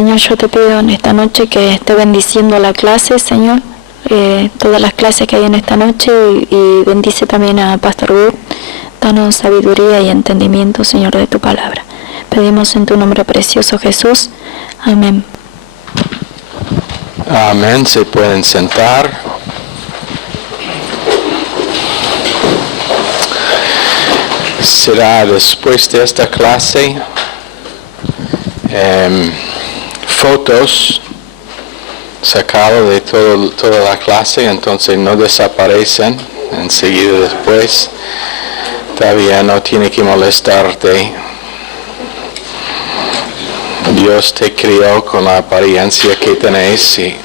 Señor, yo te pido en esta noche que esté bendiciendo la clase, Señor, todas las clases que hay en esta noche, y bendice también a Pastor Wood. Danos sabiduría y entendimiento, Señor, de tu palabra. Pedimos en tu nombre precioso, Jesús. Amén. Amén. Se pueden sentar. Será después de esta clase fotos sacadas de toda la clase, entonces no desaparecen enseguida después. Todavía no tiene que molestarte. Dios te crió con la apariencia que tenés, y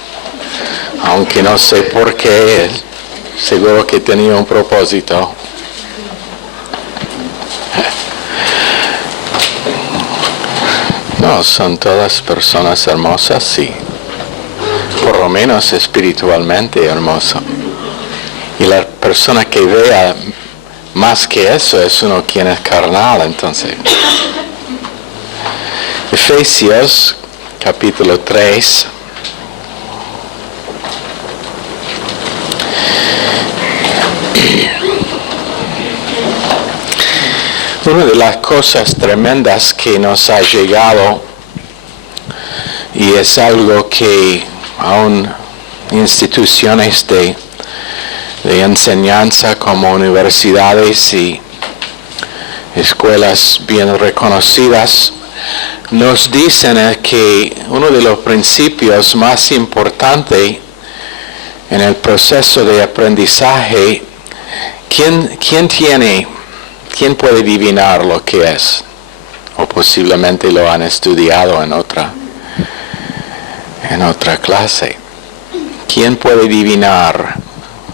aunque no sé por qué, seguro que tenía un propósito. No, son todas personas hermosas, sí. Por lo menos espiritualmente hermoso. Y la persona que vea más que eso es uno quien es carnal, entonces. Efesios, capítulo 3. Una de las cosas tremendas que nos ha llegado, y es algo que aún instituciones de enseñanza como universidades y escuelas bien reconocidas nos dicen, es que uno de los principios más importantes en el proceso de aprendizaje, ¿quién puede adivinar lo que es? O posiblemente lo han estudiado en otra clase. ¿Quién puede adivinar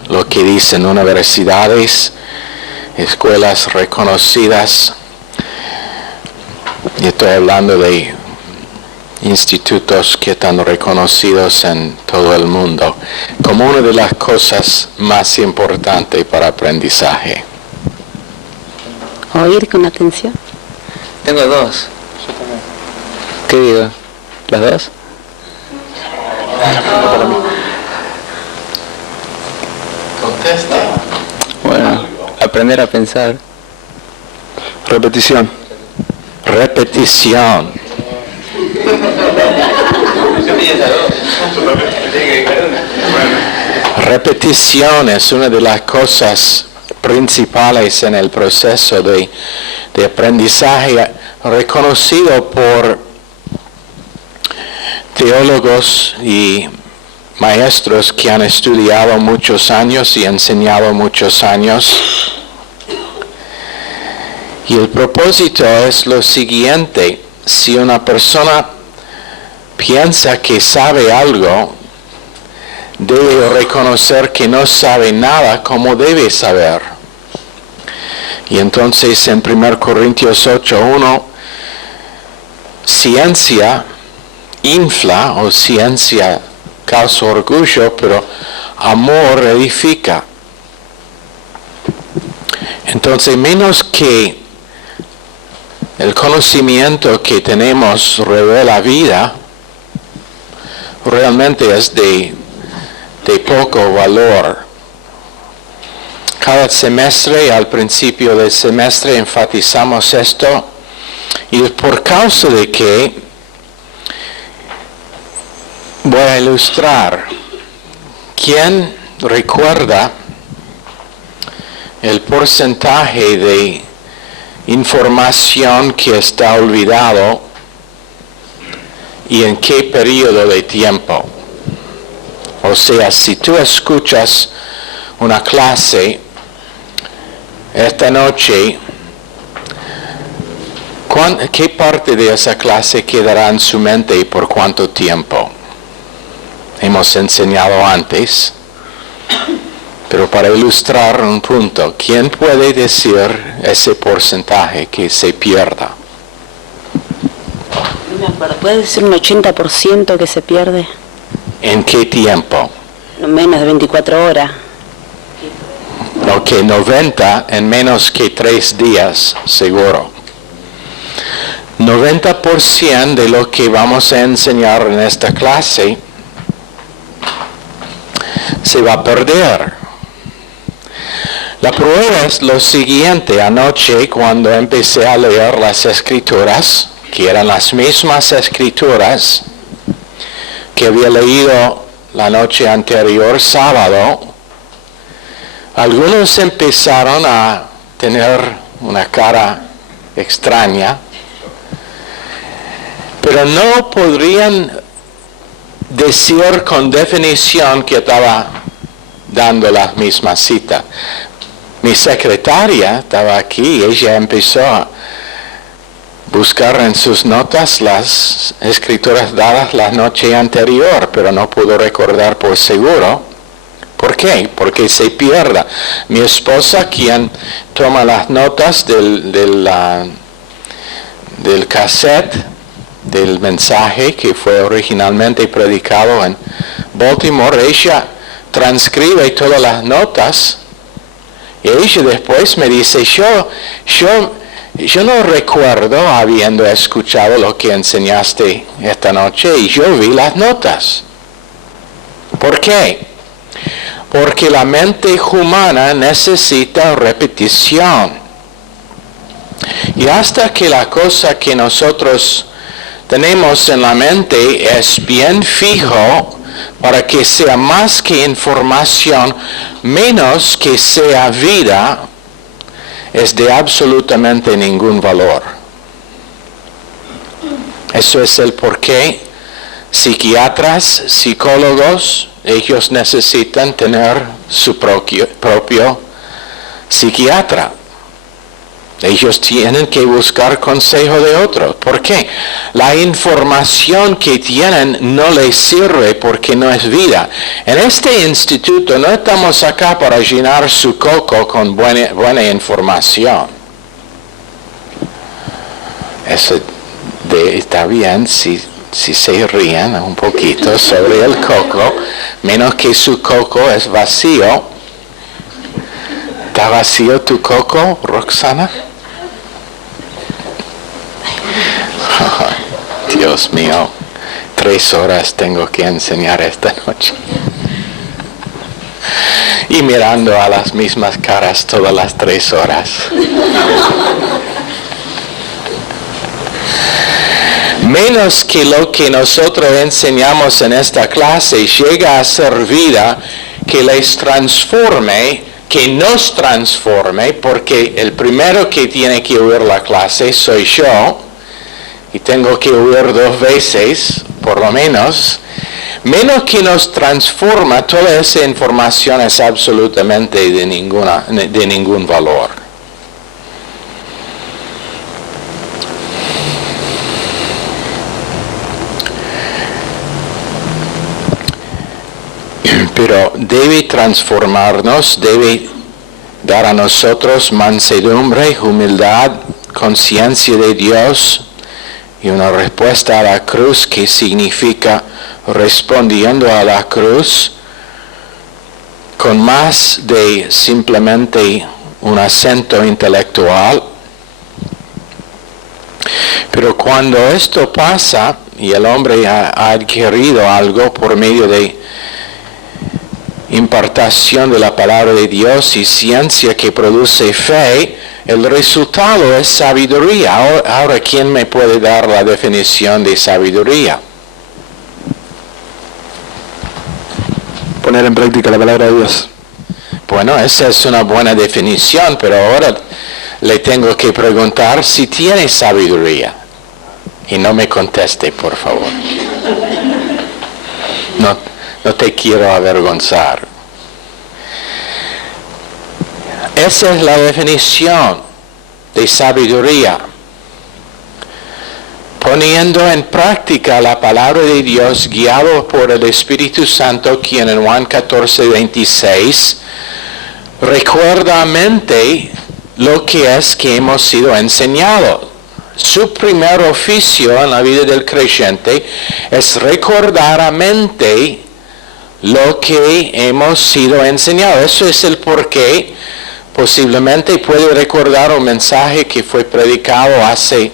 lo que dicen universidades, escuelas reconocidas? Y estoy hablando de institutos que están reconocidos en todo el mundo como una de las cosas más importantes para aprendizaje. Oír con atención. Tengo dos. Yo también. ¿Qué digo? ¿Las dos? Contesta. Bueno, aprender a pensar. Repetición. Repetición es una de las cosas principales en el proceso de aprendizaje, reconocido por teólogos y maestros que han estudiado muchos años y enseñado muchos años. Y el propósito es lo siguiente: si una persona piensa que sabe algo, debe reconocer que no sabe nada como debe saber. Y entonces en 1 Corintios 8:1, ciencia infla, o ciencia causa orgullo, pero amor edifica. Entonces, menos que el conocimiento que tenemos revela vida, realmente es de poco valor. Cada semestre, al principio del semestre, enfatizamos esto, y es por causa de que voy a ilustrar. ¿Quién recuerda el porcentaje de información que está olvidado y en qué periodo de tiempo. O sea, si tú escuchas una clase esta noche, ¿qué parte de esa clase quedará en su mente y por cuánto tiempo? Hemos enseñado antes, pero para ilustrar un punto, ¿quién puede decir ese porcentaje que se pierda? No me acuerdo, ¿puede decir un 80% que se pierde? ¿En qué tiempo? No menos de 24 horas. Ok, 90 en menos que 3 días, seguro. 90% de lo que vamos a enseñar en esta clase se va a perder. La prueba es lo siguiente. Anoche, cuando empecé a leer las escrituras, que eran las mismas escrituras que había leído la noche anterior, sábado, algunos empezaron a tener una cara extraña, pero no podrían decir con definición que estaba dando la misma cita. Mi secretaria estaba aquí y ella empezó a buscar en sus notas las escrituras dadas la noche anterior, pero no pudo recordar por seguro. ¿Por qué? Porque se pierda. Mi esposa, quien toma las notas del cassette, del mensaje que fue originalmente predicado en Baltimore, ella transcribe todas las notas y ella después me dice, yo no recuerdo habiendo escuchado lo que enseñaste esta noche y yo vi las notas. ¿Por qué? Porque la mente humana necesita repetición. Y hasta que la cosa que nosotros tenemos en la mente es bien fijo, para que sea más que información, menos que sea vida, es de absolutamente ningún valor. Eso es el porqué. Psiquiatras, psicólogos, ellos necesitan tener su propio psiquiatra. Ellos tienen que buscar consejo de otros. ¿Por qué? La información que tienen no les sirve porque no es vida. En este instituto no estamos acá para llenar su coco con buena información. Eso está bien si se ríen un poquito sobre el coco, menos que su coco es vacío. ¿Está vacío tu coco, Roxana? Oh, Dios mío, 3 horas tengo que enseñar esta noche. Y mirando a las mismas caras todas las 3 horas. Menos que lo que nosotros enseñamos en esta clase llega a ser vida que les transforme, que nos transforme, porque el primero que tiene que oír la clase soy yo, y tengo que oír 2 veces, por lo menos. Menos que nos transforma, toda esa información es absolutamente de ningún valor. Pero debe transformarnos, debe dar a nosotros mansedumbre, humildad, conciencia de Dios y una respuesta a la cruz que significa respondiendo a la cruz con más de simplemente un acento intelectual. Pero cuando esto pasa y el hombre ha adquirido algo por medio de impartación de la palabra de Dios y ciencia que produce fe, el resultado es sabiduría. Ahora, ¿quién me puede dar la definición de sabiduría? Poner en práctica la palabra de Dios. Bueno, esa es una buena definición, pero ahora le tengo que preguntar si tiene sabiduría. Y no me conteste, por favor. No te quiero avergonzar. Esa es la definición de sabiduría. Poniendo en práctica la palabra de Dios, guiado por el Espíritu Santo, quien en Juan 14:26 recuerda a mente lo que es que hemos sido enseñados. Su primer oficio en la vida del creyente es recordar a mente lo que hemos sido enseñados. Eso es el porqué. Posiblemente puede recordar un mensaje que fue predicado hace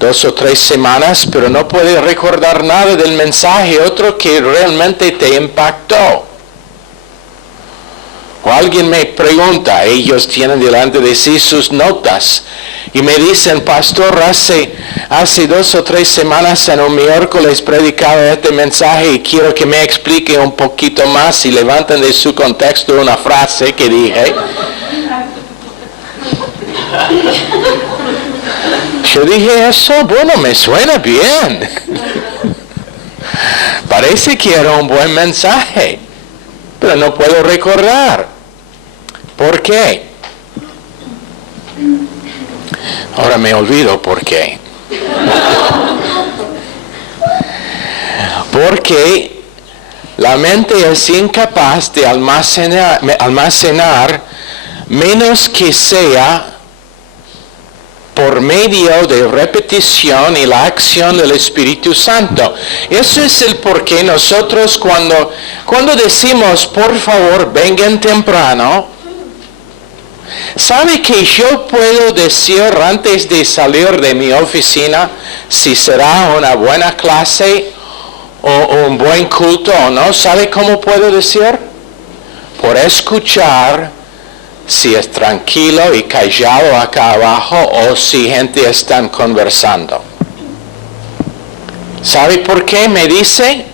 2 o 3 semanas, pero no puede recordar nada del mensaje, otro que realmente te impactó. O alguien me pregunta, ellos tienen delante de sí sus notas, y me dicen, pastor, hace 2 o 3 semanas en un miércoles predicado este mensaje y quiero que me explique un poquito más, y levantan de su contexto una frase que dije. Yo dije eso, bueno, me suena bien. Parece que era un buen mensaje, pero no puedo recordar. ¿Por qué? Ahora me olvido por qué. Porque la mente es incapaz de almacenar menos que sea por medio de repetición y la acción del Espíritu Santo. Eso es el porqué nosotros cuando decimos, por favor, vengan temprano, ¿sabe que yo puedo decir antes de salir de mi oficina si será una buena clase o un buen culto o no? ¿Sabe cómo puedo decir? Por escuchar si es tranquilo y callado acá abajo o si gente está conversando. ¿Sabe por qué me dice?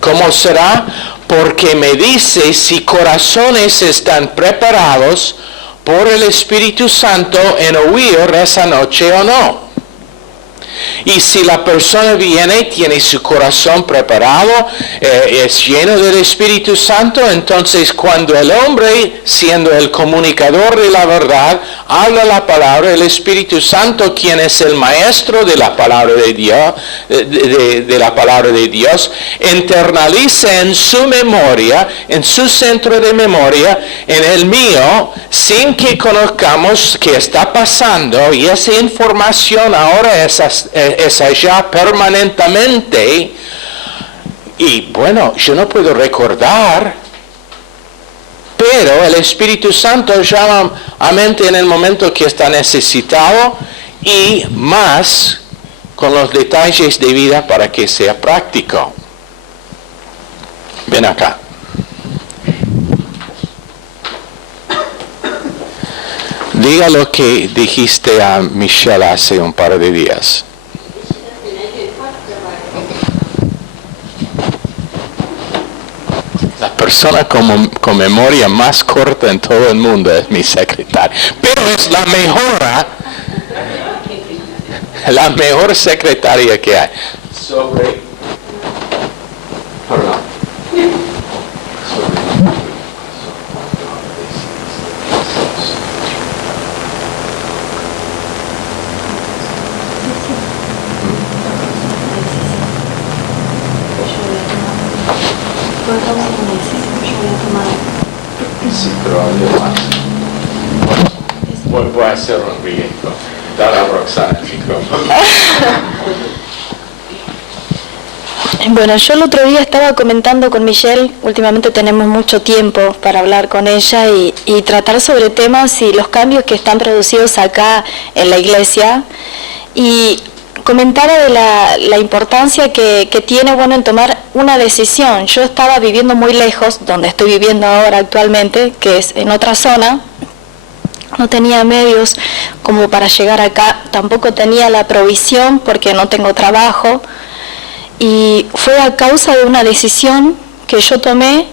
¿Cómo será? Porque me dice si corazones están preparados por el Espíritu Santo en oír esa noche o no. Y si la persona viene, tiene su corazón preparado, es lleno del Espíritu Santo, entonces cuando el hombre, siendo el comunicador de la verdad, habla la palabra, el Espíritu Santo, quien es el maestro de la palabra de Dios, de la palabra de Dios, internaliza en su memoria, en su centro de memoria, en el mío, sin que conozcamos qué está pasando, y esa información ahora es allá permanentemente, y bueno, yo no puedo recordar, pero el Espíritu Santo llama a mente en el momento que está necesitado y más con los detalles de vida para que sea práctico. Ven acá. Diga lo que dijiste a Michelle hace un par de días. La persona con memoria más corta en todo el mundo es mi secretaria. Pero es la mejor secretaria que hay. Perdón. Sí, pero además voy a hacer un riesgo. Dar a Roxana el micrófono. Bueno, yo el otro día estaba comentando con Michelle, últimamente tenemos mucho tiempo para hablar con ella y tratar sobre temas y los cambios que están producidos acá en la iglesia, y comentaba de la importancia que tiene, bueno, en tomar una decisión. Yo estaba viviendo muy lejos, donde estoy viviendo ahora actualmente, que es en otra zona. No tenía medios como para llegar acá, tampoco tenía la provisión porque no tengo trabajo, y fue a causa de una decisión que yo tomé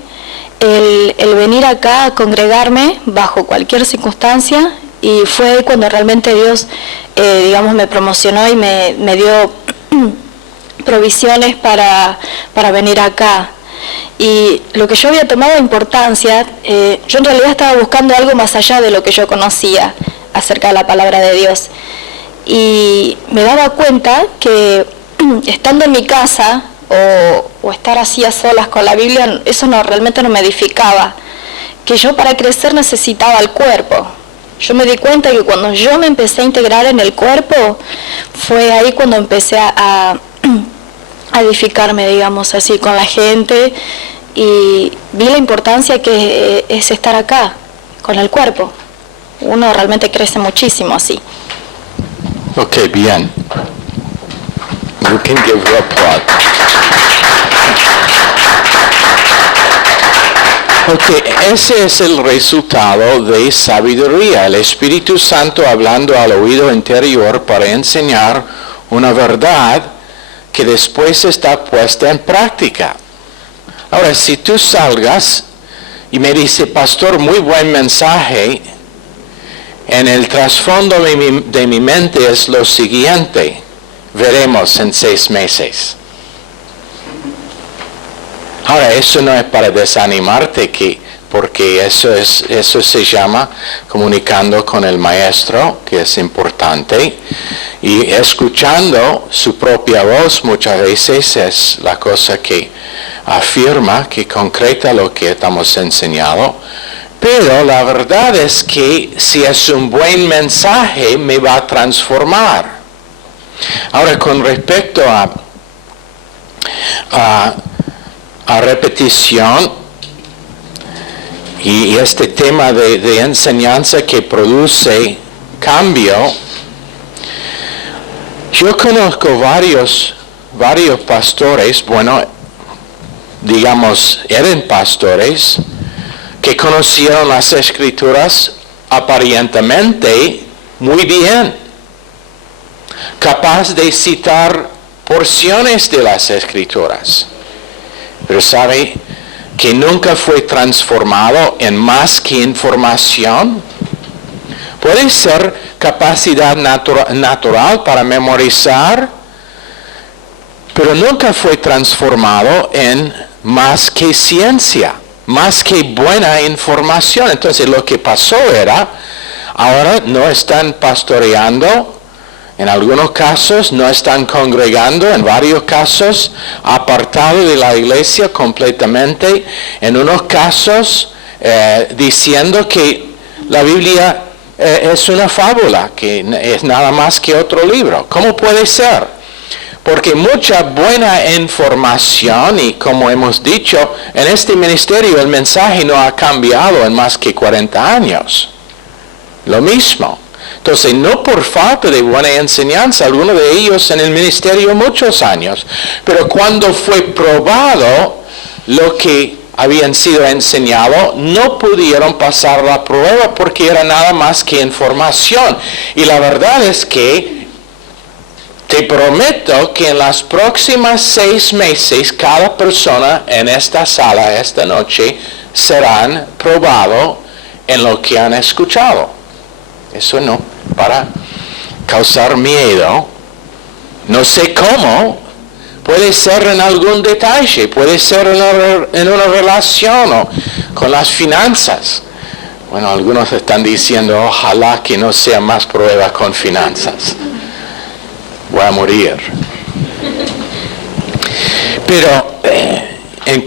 el venir acá a congregarme bajo cualquier circunstancia, y fue cuando realmente Dios, digamos, me promocionó y me dio provisiones para venir acá. Y lo que yo había tomado importancia, yo en realidad estaba buscando algo más allá de lo que yo conocía acerca de la palabra de Dios. Y me daba cuenta que estando en mi casa o estar así a solas con la Biblia, eso realmente no me edificaba. Que yo para crecer necesitaba el cuerpo. Yo me di cuenta que cuando yo me empecé a integrar en el cuerpo, fue ahí cuando empecé a edificarme, digamos así, con la gente, y vi la importancia que es estar acá, con el cuerpo. Uno realmente crece muchísimo así. Ok, bien. You can give her applause. Ok, ese es el resultado de sabiduría, el Espíritu Santo hablando al oído interior para enseñar una verdad que después está puesta en práctica. Ahora, si tú salgas y me dice, pastor, muy buen mensaje, en el trasfondo de mi mente es lo siguiente, veremos en 6 meses. Ahora, eso no es para desanimarte, porque eso se llama comunicando con el maestro, que es importante, y escuchando su propia voz muchas veces es la cosa que afirma, que concreta lo que estamos enseñando. Pero la verdad es que si es un buen mensaje, me va a transformar. Ahora, con respecto a repetición y este tema de enseñanza que produce cambio, yo conozco varios pastores, bueno, digamos, eran pastores, que conocieron las Escrituras aparentemente muy bien, capaz de citar porciones de las Escrituras, pero sabe que nunca fue transformado en más que información. Puede ser capacidad natural para memorizar, pero nunca fue transformado en más que ciencia, más que buena información. Entonces lo que pasó era, ahora no están pastoreando, en algunos casos no están congregando, en varios casos apartado de la iglesia completamente, en unos casos diciendo que la Biblia es una fábula, que es nada más que otro libro. ¿Cómo puede ser? Porque mucha buena información, y como hemos dicho, en este ministerio el mensaje no ha cambiado en más que 40 años. Lo mismo. Entonces, no por falta de buena enseñanza, algunos de ellos en el ministerio muchos años, pero cuando fue probado lo que habían sido enseñado, no pudieron pasar la prueba porque era nada más que información. Y la verdad es que te prometo que en las próximas 6 meses, cada persona en esta sala esta noche serán probados en lo que han escuchado. Eso no para causar miedo. No sé cómo. Puede ser en algún detalle, puede ser en una relación o con las finanzas. Bueno, algunos están diciendo, ojalá que no sea más prueba con finanzas. Voy a morir. Pero en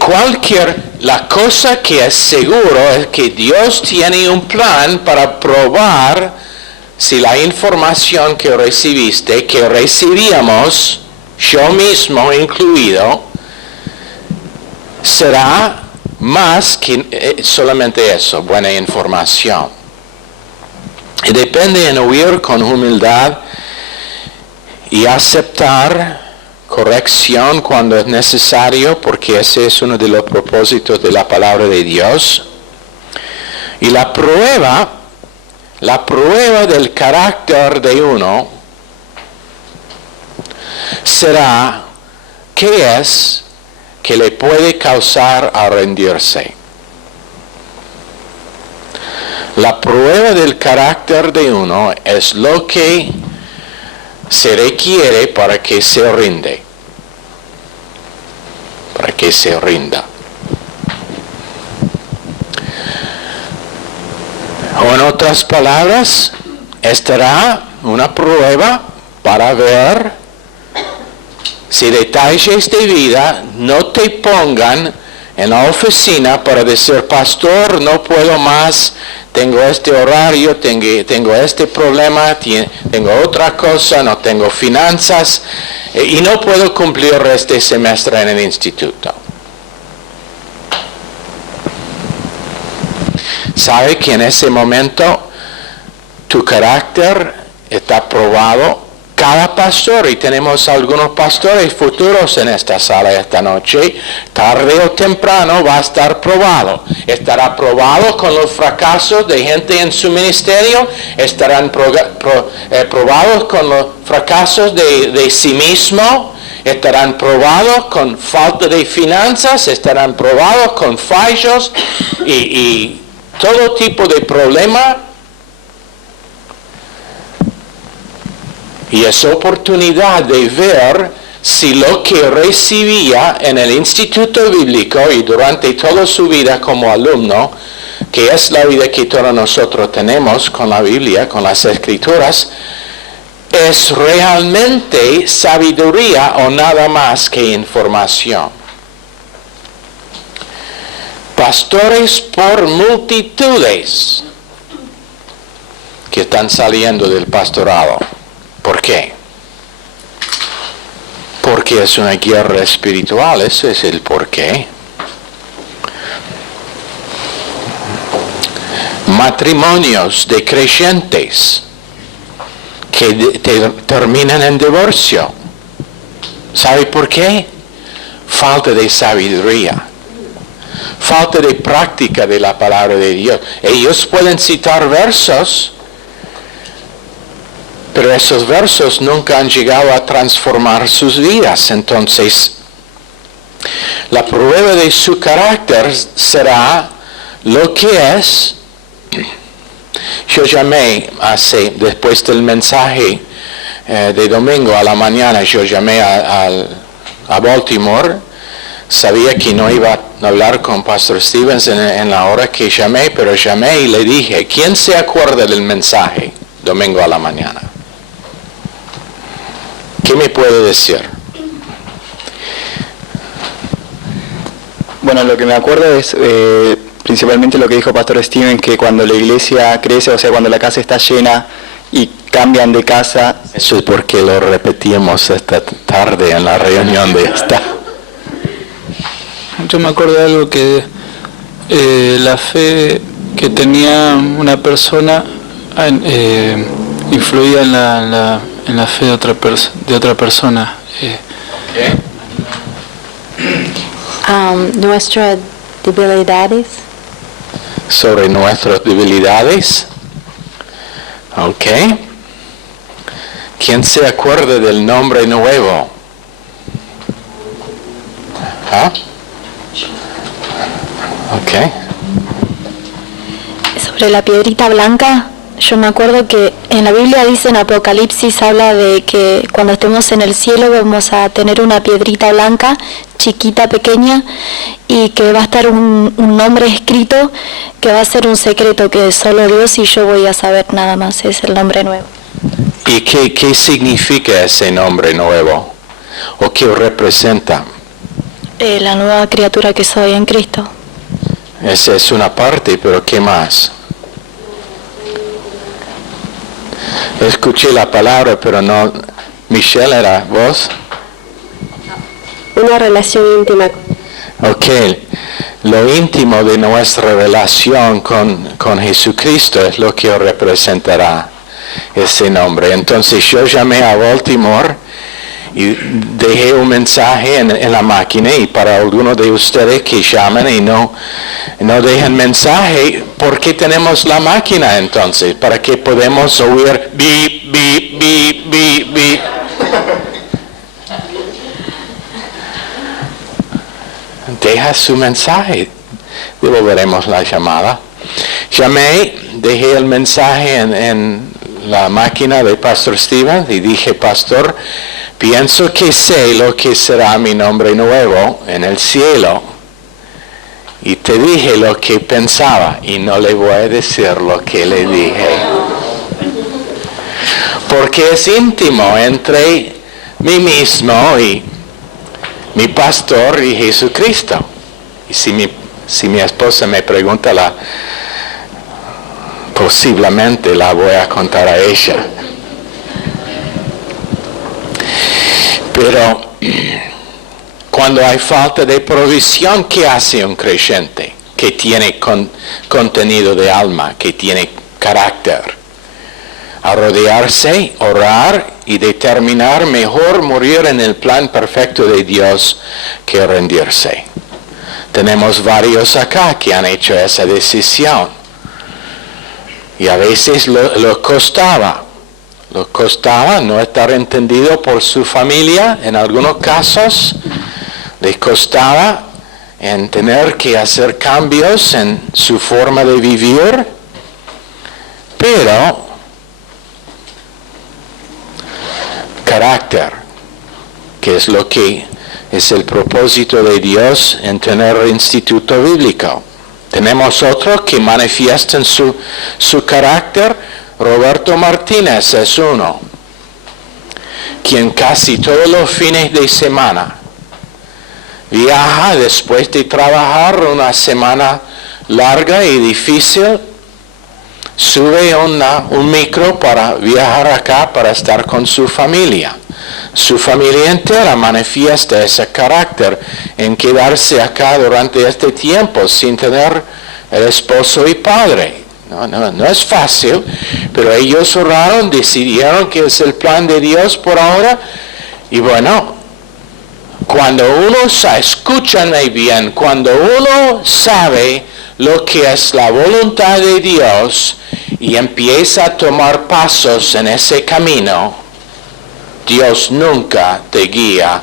la cosa que es seguro es que Dios tiene un plan para probar si la información que recibiste, que recibíamos, yo mismo incluido, será más que solamente eso, buena información. Y depende en oír con humildad y aceptar corrección cuando es necesario, porque ese es uno de los propósitos de la palabra de Dios. Y la prueba del carácter de uno será qué es que le puede causar a rendirse. La prueba del carácter de uno es lo que se requiere para que se rinde. Para que se rinda. O en otras palabras, estará una prueba para ver si detalles de vida no te pongan en la oficina para decir, pastor, no puedo más, tengo este horario, tengo este problema, tengo otra cosa, no tengo finanzas y no puedo cumplir este semestre en el instituto. Sabe que en ese momento tu carácter está probado. Cada pastor, y tenemos algunos pastores futuros en esta sala esta noche, tarde o temprano va a estar probado. Estará probado con los fracasos de gente en su ministerio, estarán probados con los fracasos de sí mismo, estarán probados con falta de finanzas, estarán probados con fallos y todo tipo de problema. Y es oportunidad de ver si lo que recibía en el instituto bíblico y durante toda su vida como alumno, que es la vida que todos nosotros tenemos con la Biblia, con las Escrituras, es realmente sabiduría o nada más que información. Pastores por multitudes que están saliendo del pastorado. ¿Por qué? Porque es una guerra espiritual, ese es el por qué. Matrimonios de creyentes que terminan en divorcio. ¿Sabe por qué? Falta de sabiduría. Falta de práctica de la palabra de Dios. Ellos pueden citar versos, pero esos versos nunca han llegado a transformar sus vidas. Entonces, la prueba de su carácter será lo que es. Yo llamé después del mensaje de domingo a la mañana, yo llamé a Baltimore. Sabía que no iba a hablar con Pastor Stevens en la hora que llamé, pero llamé y le dije, ¿quién se acuerda del mensaje domingo a la mañana? ¿Qué me puede decir? Bueno, lo que me acuerdo es principalmente lo que dijo Pastor Steven, que cuando la iglesia crece, o sea, cuando la casa está llena y cambian de casa. Eso es porque lo repetimos esta tarde en la reunión de esta. Yo me acuerdo de algo que la fe que tenía una persona influía en la fe de otra persona. Nuestras debilidades. Sobre nuestras debilidades. Ok. ¿Quién se acuerda del nombre nuevo? ¿Ah? Ok. Sobre la piedrita blanca, yo me acuerdo que en la Biblia dice, en Apocalipsis habla de que cuando estemos en el cielo vamos a tener una piedrita blanca, chiquita, pequeña, y que va a estar un nombre escrito que va a ser un secreto que solo Dios y yo voy a saber nada más, es el nombre nuevo. ¿Y qué significa ese nombre nuevo? ¿O qué representa? La nueva criatura que soy en Cristo. Esa es una parte, pero ¿qué más? Escuché la palabra, pero no. Michelle, ¿era vos? Una relación íntima. Ok, lo íntimo de nuestra relación con Jesucristo es lo que representará ese nombre. Entonces yo llamé a Baltimore y dejé un mensaje en la máquina, y para algunos de ustedes que llaman y no dejan mensaje, ¿por qué tenemos la máquina entonces? ¿Para qué podemos oír bip, bip, bip, bip, bip? Deja su mensaje, devolveremos la llamada. Llamé, dejé el mensaje en la máquina de Pastor Steven y dije, Pastor, pienso que sé lo que será mi nombre nuevo en el cielo. Y te dije lo que pensaba y no le voy a decir lo que le dije. Porque es íntimo entre mí mismo y mi pastor y Jesucristo. Y si mi esposa me pregunta, posiblemente la voy a contar a ella. Pero cuando hay falta de provisión, ¿qué hace un creyente que tiene contenido de alma, que tiene carácter? A rodearse, orar y determinar mejor morir en el plan perfecto de Dios que rendirse. Tenemos varios acá que han hecho esa decisión. Y a veces lo costaba. Lo costaba no estar entendido por su familia en algunos casos. Le costaba en tener que hacer cambios en su forma de vivir. Pero carácter, que es lo que es el propósito de Dios en tener el instituto bíblico. Tenemos otros que manifiestan su carácter. Roberto Martínez es uno, quien casi todos los fines de semana viaja después de trabajar una semana larga y difícil, sube un micro para viajar acá para estar con su familia. Su familia entera manifiesta ese carácter en quedarse acá durante este tiempo sin tener el esposo y padre. No es fácil, pero ellos oraron, decidieron que es el plan de Dios por ahora. Y bueno, cuando uno escúchame bien, cuando uno sabe lo que es la voluntad de Dios y empieza a tomar pasos en ese camino, Dios nunca te guía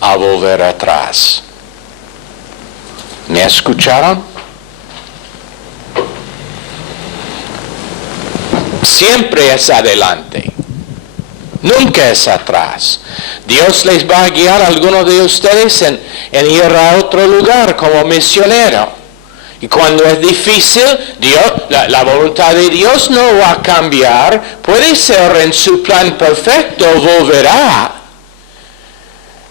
a volver atrás. ¿Me escucharon? Siempre es adelante, nunca es atrás. Dios les va a guiar a algunos de ustedes en ir a otro lugar como misionero. Y cuando es difícil, la voluntad de Dios no va a cambiar. Puede ser en su plan perfecto, volverá.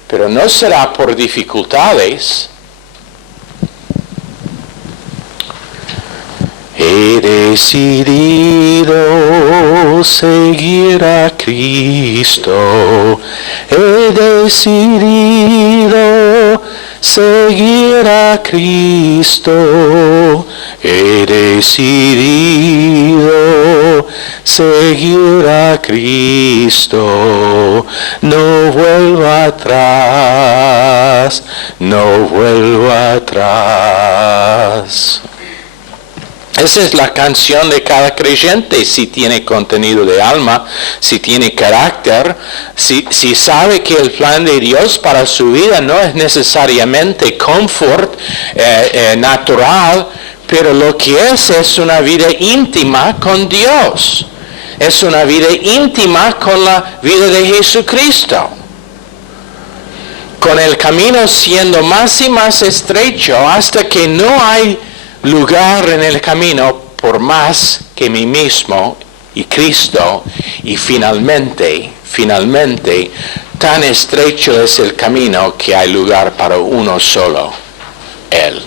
Pero no será por dificultades. He decidido seguir a Cristo. He decidido seguir a Cristo. He decidido seguir a Cristo. No vuelvo atrás. No vuelvo atrás. Esa es la canción de cada creyente, si tiene contenido de alma, si tiene carácter, si sabe que el plan de Dios para su vida no es necesariamente confort natural, pero lo que es una vida íntima con Dios. Es una vida íntima con la vida de Jesucristo. Con el camino siendo más y más estrecho hasta que no hay lugar en el camino por más que mí mismo y Cristo, y finalmente, tan estrecho es el camino que hay lugar para uno solo, Él.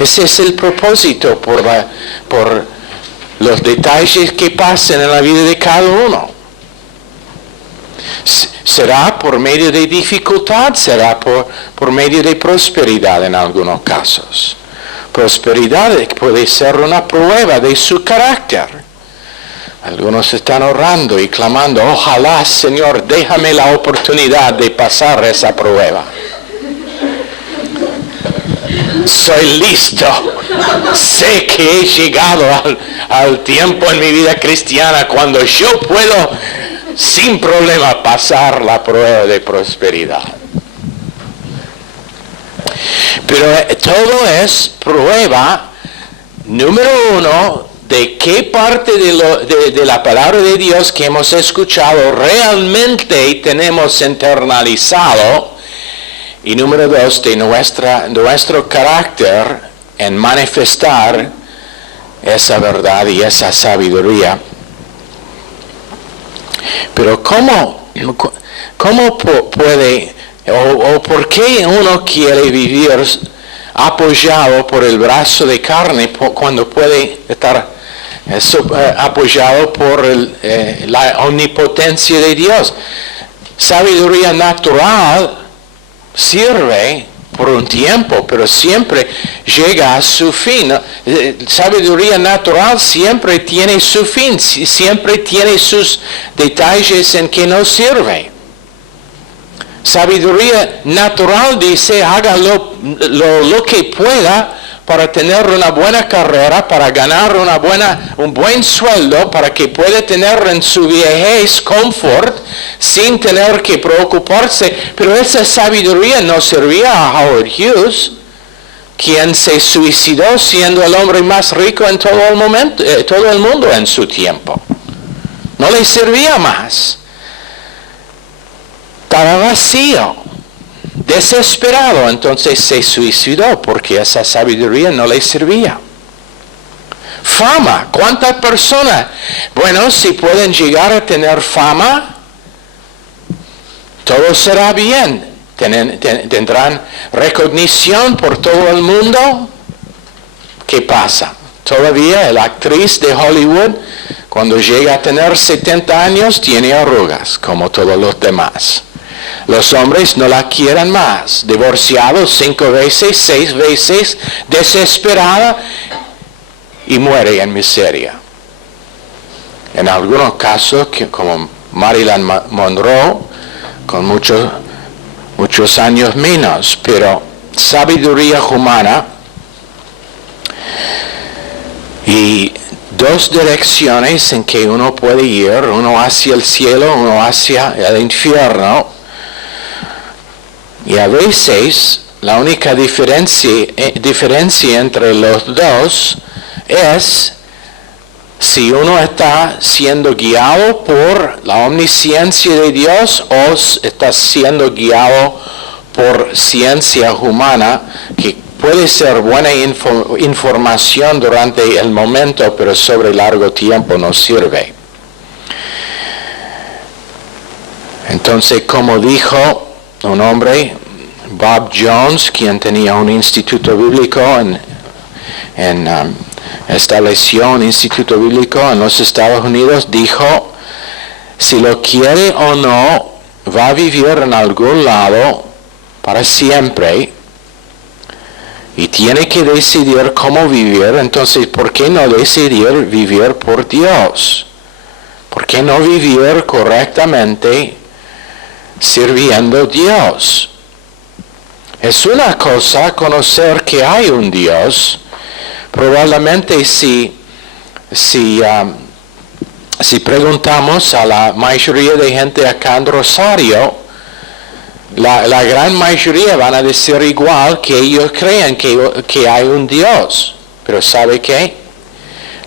Ese es el propósito por los detalles que pasan en la vida de cada uno. Será por medio de dificultad, será por medio de prosperidad en algunos casos. Prosperidad puede ser una prueba de su carácter. Algunos están orando y clamando, ojalá, Señor, déjame la oportunidad de pasar esa prueba. Soy listo. Sé que he llegado al tiempo en mi vida cristiana cuando yo puedo sin problema pasar la prueba de prosperidad. Pero todo es prueba, número uno, de qué parte de la palabra de Dios que hemos escuchado realmente tenemos internalizado. Y número 2, de nuestro carácter en manifestar esa verdad y esa sabiduría. Pero ¿cómo puede o por qué uno quiere vivir apoyado por el brazo de carne cuando puede estar apoyado por la omnipotencia de Dios? Sabiduría natural sirve por un tiempo, pero siempre llega a su fin. Sabiduría natural siempre tiene su fin, siempre tiene sus detalles en que no sirve. Sabiduría natural dice, haga lo que pueda para tener una buena carrera, para ganar un buen sueldo, para que pueda tener en su vejez confort, sin tener que preocuparse. Pero esa sabiduría no servía a Howard Hughes, quien se suicidó siendo el hombre más rico en todo el mundo en su tiempo. No le servía más. Estaba vacío, desesperado, entonces se suicidó porque esa sabiduría no le servía. Fama, ¿cuántas personas? Bueno, si pueden llegar a tener fama, todo será bien. Tendrán recognición por todo el mundo. ¿Qué pasa? Todavía la actriz de Hollywood, cuando llega a tener 70 años, tiene arrugas, como todos los demás. Los hombres no la quieren más, divorciados 5 veces, 6 veces, desesperada y muere en miseria. En algunos casos, como Marilyn Monroe, con muchos años menos, pero sabiduría humana y 2 direcciones en que uno puede ir, uno hacia el cielo, uno hacia el infierno. Y a veces la única diferencia entre los dos es si uno está siendo guiado por la omnisciencia de Dios o está siendo guiado por ciencia humana, que puede ser buena información durante el momento, pero sobre largo tiempo no sirve. Entonces, como dijo un hombre, Bob Jones, quien tenía un instituto bíblico estableció un instituto bíblico en los Estados Unidos, dijo, si lo quiere o no, va a vivir en algún lado para siempre y tiene que decidir cómo vivir. Entonces, ¿por qué no decidir vivir por Dios? ¿Por qué no vivir correctamente sirviendo a Dios? Es una cosa conocer que hay un Dios. Probablemente si preguntamos a la mayoría de gente acá en Rosario, la gran mayoría van a decir igual, que ellos creen que hay un Dios. Pero ¿sabe qué?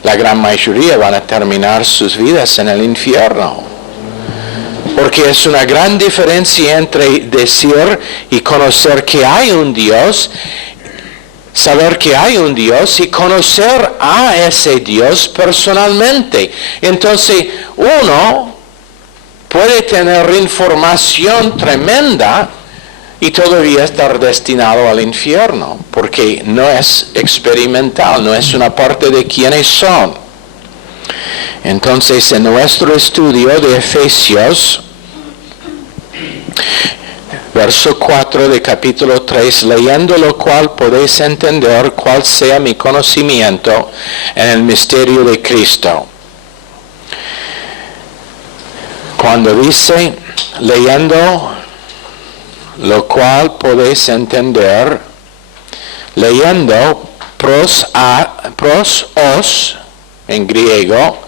La gran mayoría van a terminar sus vidas en el infierno. Porque es una gran diferencia entre decir y conocer que hay un Dios, saber que hay un Dios y conocer a ese Dios personalmente. Entonces, uno puede tener información tremenda y todavía estar destinado al infierno, porque no es experimental, no es una parte de quienes son. Entonces, en nuestro estudio de Efesios, verso 4 de capítulo 3, leyendo lo cual podéis entender cuál sea mi conocimiento en el misterio de Cristo. Cuando dice, leyendo lo cual podéis entender, leyendo pros os en griego,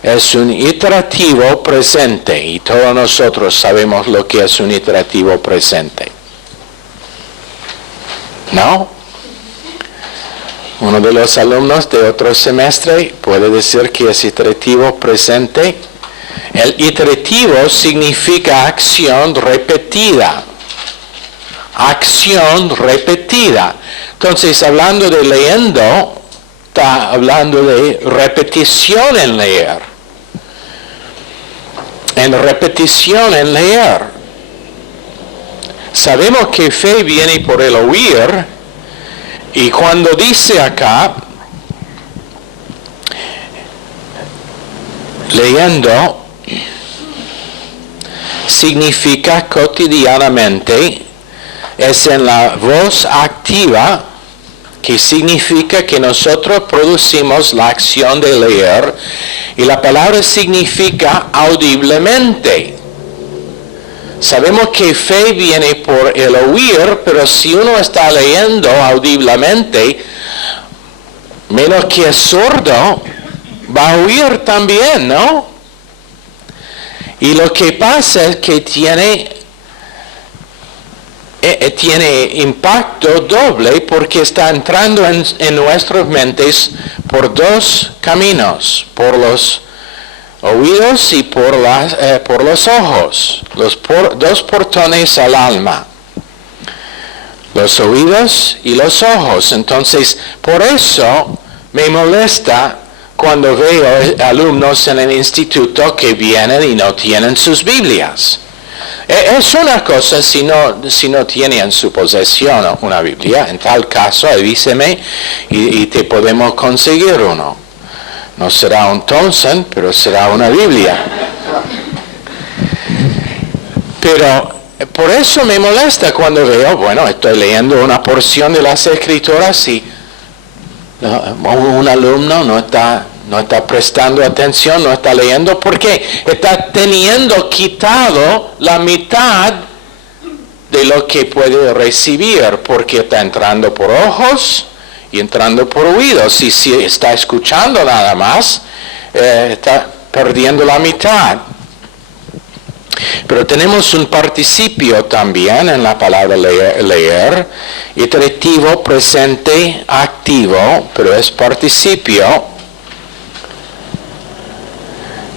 es un iterativo presente y todos nosotros sabemos lo que es un iterativo presente. ¿No? Uno de los alumnos de otro semestre puede decir que es iterativo presente. El iterativo significa acción repetida. Acción repetida. Entonces, hablando de leyendo, está hablando de repetición en leer. En repetición en leer. Sabemos que fe viene por el oír, y cuando dice acá, leyendo, significa cotidianamente, es en la voz activa, que significa que nosotros producimos la acción de leer, y la palabra significa audiblemente. Sabemos que fe viene por el oír, pero si uno está leyendo audiblemente, menos que es sordo, va a oír también, ¿no? Y lo que pasa es que tiene impacto doble, porque está entrando en nuestras mentes por dos caminos, por los oídos y por los ojos, dos portones al alma, los oídos y los ojos. Entonces, por eso me molesta cuando veo alumnos en el instituto que vienen y no tienen sus Biblias. Es una cosa si no tiene en su posesión una Biblia. En tal caso, avíseme y te podemos conseguir uno. No será un Thompson, pero será una Biblia. Pero por eso me molesta cuando veo, bueno, estoy leyendo una porción de las Escrituras y un alumno no está prestando atención, no está leyendo, porque está teniendo quitado la mitad de lo que puede recibir, porque está entrando por ojos y entrando por oídos, y si está escuchando nada más, está perdiendo la mitad. Pero tenemos un participio también en la palabra leer, iterativo, presente, activo, pero es participio,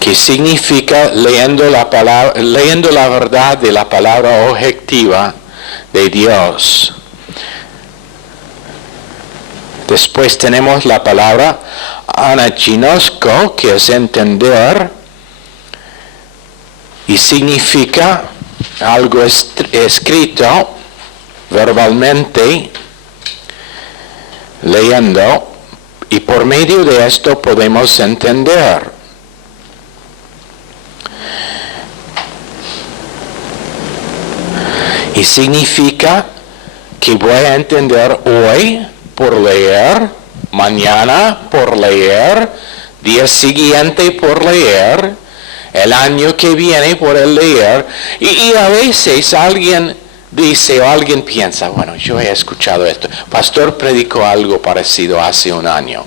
que significa leyendo la verdad de la palabra objetiva de Dios. Después tenemos la palabra anaginosko, que es entender, y significa algo escrito verbalmente, leyendo, y por medio de esto podemos entender. Y significa que voy a entender hoy por leer, mañana por leer, día siguiente por leer, el año que viene por el leer. Y a veces alguien dice o alguien piensa, bueno, yo he escuchado esto. Pastor predicó algo parecido hace un año.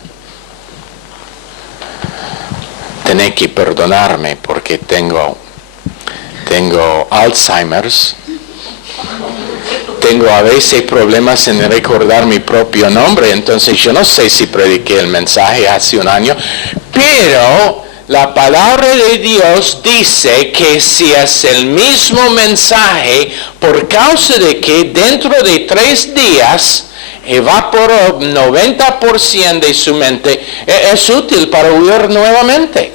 Tenés que perdonarme porque tengo Alzheimer's. Tengo a veces problemas en recordar mi propio nombre, entonces yo no sé si prediqué el mensaje hace un año, pero la palabra de Dios dice que si es el mismo mensaje, por causa de que dentro de 3 días evaporó 90% de su mente, es útil para oír nuevamente.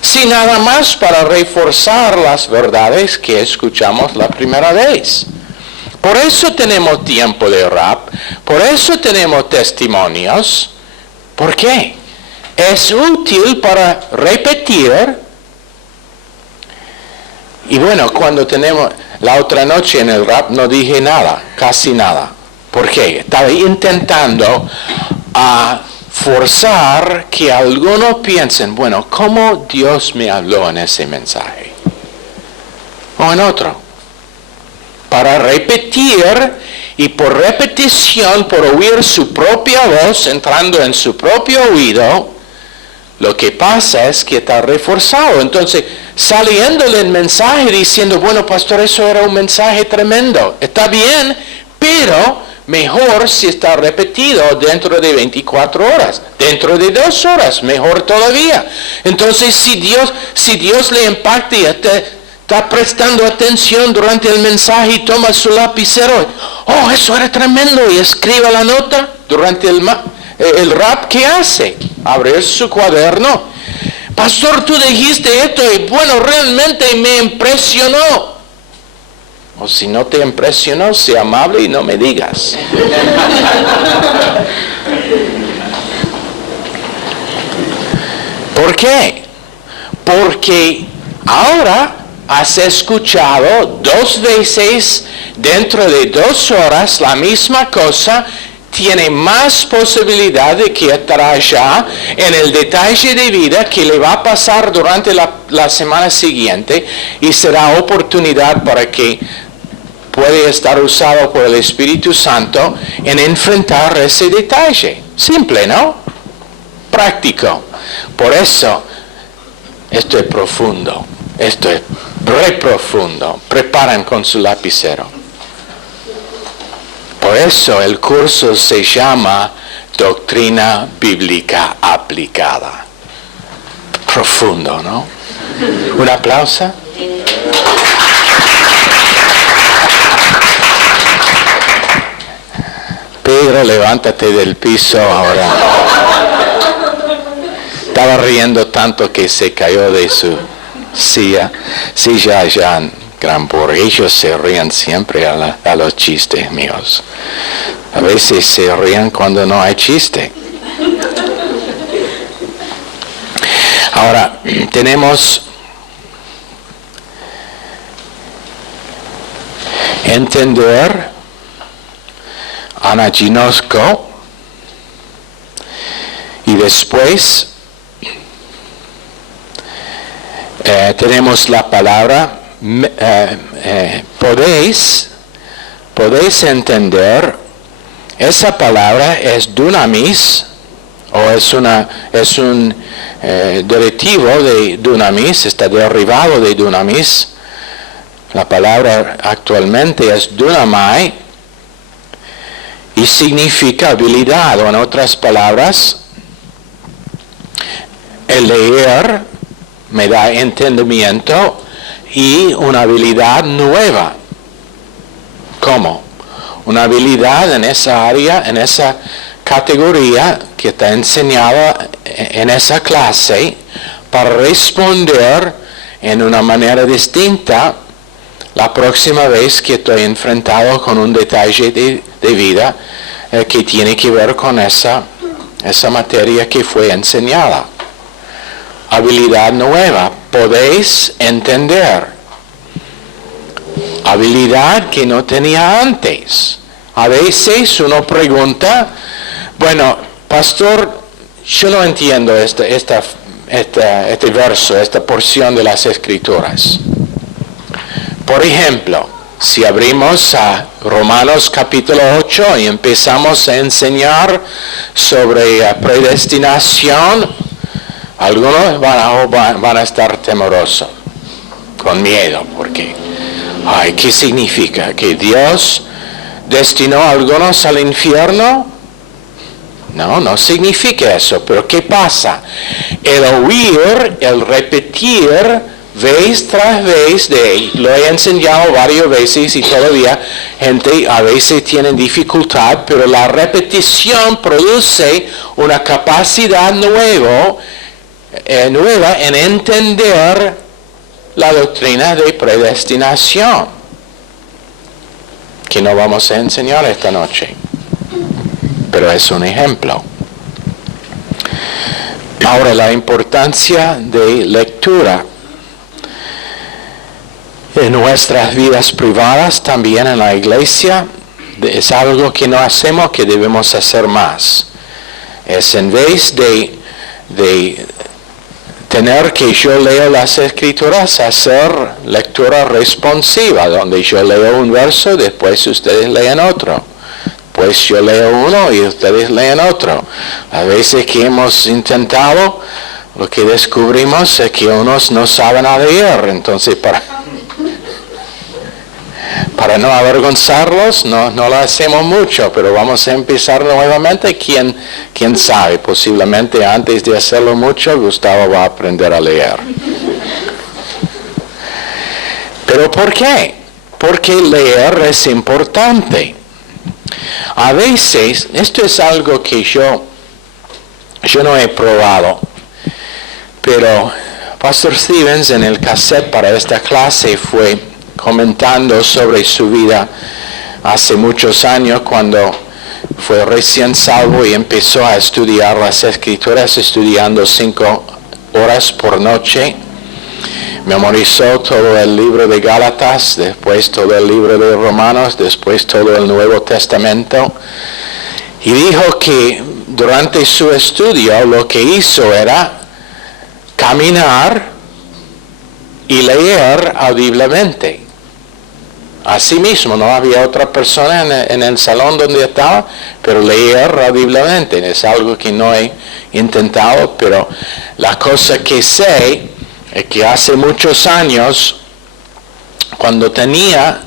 Si nada más para reforzar las verdades que escuchamos la primera vez. Por eso tenemos tiempo de rap, por eso tenemos testimonios. ¿Por qué? Es útil para repetir. Y bueno, cuando tenemos la otra noche en el rap no dije nada, casi nada. ¿Por qué? Estaba intentando forzar que algunos piensen, bueno, ¿cómo Dios me habló en ese mensaje? O en otro. Para repetir, y por repetición, por oír su propia voz entrando en su propio oído, lo que pasa es que está reforzado. Entonces, saliéndole el mensaje diciendo, bueno, pastor, eso era un mensaje tremendo. Está bien, pero Mejor si está repetido dentro de 24 horas, dentro de 2 horas, mejor todavía. Entonces, si Dios le impacta y está prestando atención durante el mensaje y toma su lapicero, oh, eso era tremendo, y escribe la nota durante el rap, ¿qué hace? Abrir su cuaderno. Pastor, tú dijiste esto y bueno, realmente me impresionó. O si no te impresionó, sea amable y no me digas. ¿Por qué? Porque ahora has escuchado 2 veces dentro de 2 horas la misma cosa, tiene más posibilidad de que estará ya en el detalle de vida que le va a pasar durante la semana siguiente, y será oportunidad para que puede estar usado por el Espíritu Santo en enfrentar ese detalle. Simple, ¿no? Práctico. Por eso, esto es profundo. Esto es re profundo. Preparen con su lapicero. Por eso el curso se llama Doctrina Bíblica Aplicada. Profundo, ¿no? ¿Un aplauso? Pedro, levántate del piso ahora. Estaba riendo tanto que se cayó de su silla allá en Granburg. Ellos se ríen siempre a los chistes míos. A veces se ríen cuando no hay chiste. Ahora, tenemos entender anaginosko, y después tenemos la palabra podéis entender. Esa palabra es dunamis, o es un derivativo de dunamis, está derivado de dunamis. La palabra actualmente es dunamai, y significa habilidad, o en otras palabras, el leer me da entendimiento y una habilidad nueva. ¿Cómo? Una habilidad en esa área, en esa categoría que está enseñada en esa clase, para responder en una manera distinta la próxima vez que estoy enfrentado con un detalle de vida que tiene que ver con esa materia que fue enseñada. Habilidad nueva, podéis entender. Habilidad que no tenía antes. A veces uno pregunta, bueno, pastor, yo no entiendo este verso, esta porción de las Escrituras. Por ejemplo, si abrimos a Romanos capítulo 8 y empezamos a enseñar sobre predestinación, algunos van a estar temerosos, con miedo, porque, ¿qué significa? ¿Que Dios destinó a algunos al infierno? No significa eso, pero ¿qué pasa? El oír, el repetir, vez tras vez lo he enseñado varias veces y todavía gente a veces tiene dificultad, pero la repetición produce una capacidad nueva en entender la doctrina de predestinación, que no vamos a enseñar esta noche, pero es un ejemplo. Ahora, la importancia de lectura en nuestras vidas privadas, también en la iglesia, es algo que no hacemos, que debemos hacer más. Es en vez de tener que yo leo las Escrituras, hacer lectura responsiva, donde yo leo un verso, después ustedes leen otro. Pues yo leo uno y ustedes leen otro. A veces que hemos intentado, lo que descubrimos es que unos no saben a leer, entonces para para no avergonzarlos, no lo hacemos mucho, pero vamos a empezar nuevamente. ¿Quién sabe? Posiblemente antes de hacerlo mucho, Gustavo va a aprender a leer. ¿Pero por qué? Porque leer es importante. A veces, esto es algo que yo no he probado, pero Pastor Stevens en el cassette para esta clase fue comentando sobre su vida hace muchos años cuando fue recién salvo y empezó a estudiar las Escrituras, estudiando 5 horas por noche. Memorizó todo el libro de Gálatas, después todo el libro de Romanos, después todo el Nuevo Testamento. Y dijo que durante su estudio lo que hizo era caminar y leer audiblemente. Así mismo, no había otra persona en el salón donde estaba, pero leer audiblemente. Es algo que no he intentado, pero la cosa que sé es que hace muchos años, cuando tenía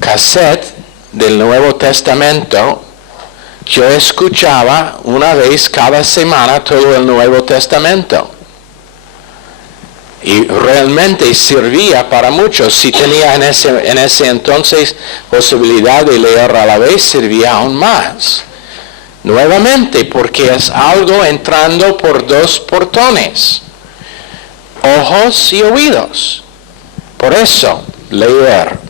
cassette del Nuevo Testamento, yo escuchaba una vez cada semana todo el Nuevo Testamento. Y realmente servía para muchos. Si tenía en ese entonces posibilidad de leer a la vez, servía aún más. Nuevamente, porque es algo entrando por 2 portones, ojos y oídos. Por eso, leer.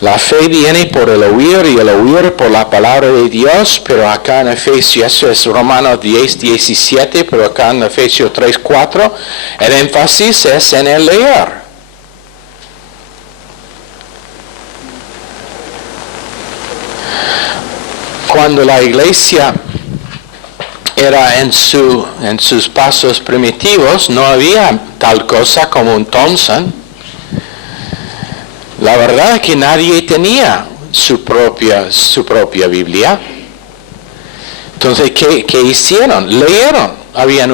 La fe viene por el oír y el oír por la palabra de Dios, pero acá en Efesios, eso es Romanos 10, 17, pero acá en Efesios 3, 4, el énfasis es en el leer. Cuando la iglesia era en sus pasos primitivos, no había tal cosa como un Thompson. La verdad es que nadie tenía su propia Biblia. Entonces, ¿qué hicieron? Leyeron. Habían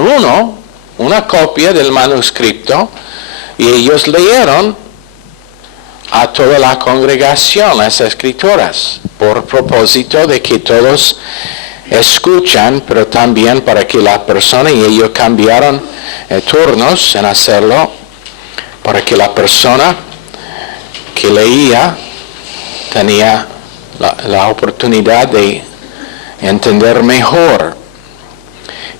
una copia del manuscrito, y ellos leyeron a toda la congregación las Escrituras, por propósito de que todos escuchan, pero también para que la persona, y ellos cambiaron turnos en hacerlo, para que la persona que leía tenía la oportunidad de entender mejor.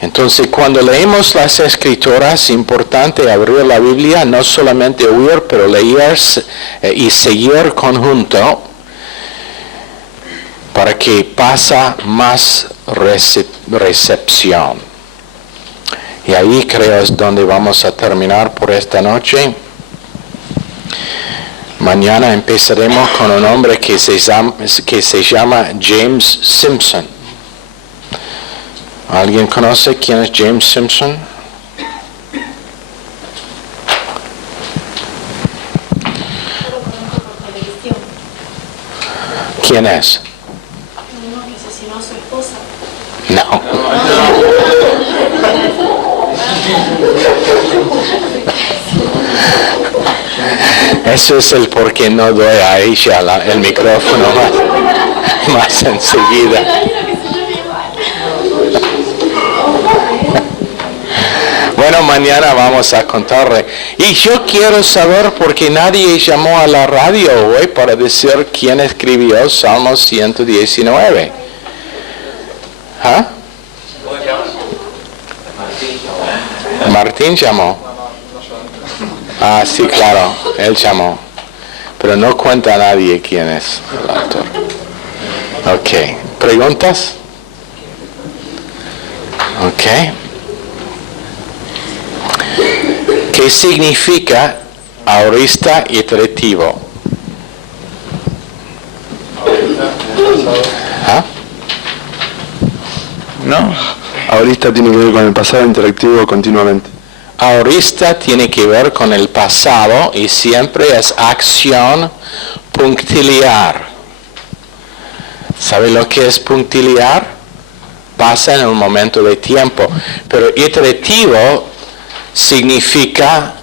Entonces, cuando leemos las Escrituras, es importante abrir la Biblia, no solamente oír, pero leer y seguir conjunto, para que pasa más recepción. Y ahí creo es donde vamos a terminar por esta noche. Mañana empezaremos con un hombre que se llama James Simpson. ¿Alguien conoce quién es James Simpson? ¿Quién es? Uno que asesinó a su esposa. No. Eso es el por qué no doy a ella el micrófono más enseguida. Bueno, mañana vamos a contarle. Y yo quiero saber por qué nadie llamó a la radio hoy para decir quién escribió Salmo 119. ¿Ah? Martín llamó. Ah, sí, claro, él llamó. Pero no cuenta a nadie quién es el autor. Ok, ¿preguntas? Ok. ¿Qué significa aorista iterativo? ¿Ah? No, aorista tiene que ver con el pasado interactivo continuamente. Aorista tiene que ver con el pasado y siempre es acción punctiliar. ¿Sabe lo que es punctiliar? Pasa en un momento de tiempo. Pero iterativo significa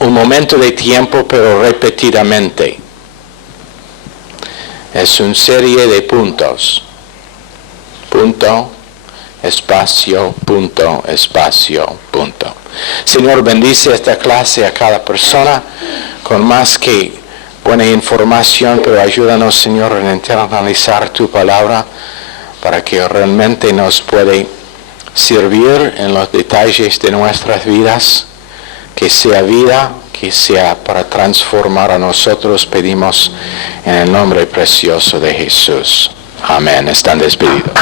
un momento de tiempo, pero repetidamente. Es una serie de puntos. Punto, espacio, punto, espacio, punto. Señor, bendice esta clase a cada persona con más que buena información, pero ayúdanos, Señor, a internalizar tu palabra para que realmente nos puede servir en los detalles de nuestras vidas, que sea vida, que sea para transformar a nosotros, pedimos en el nombre precioso de Jesús. Amén. Están despedidos.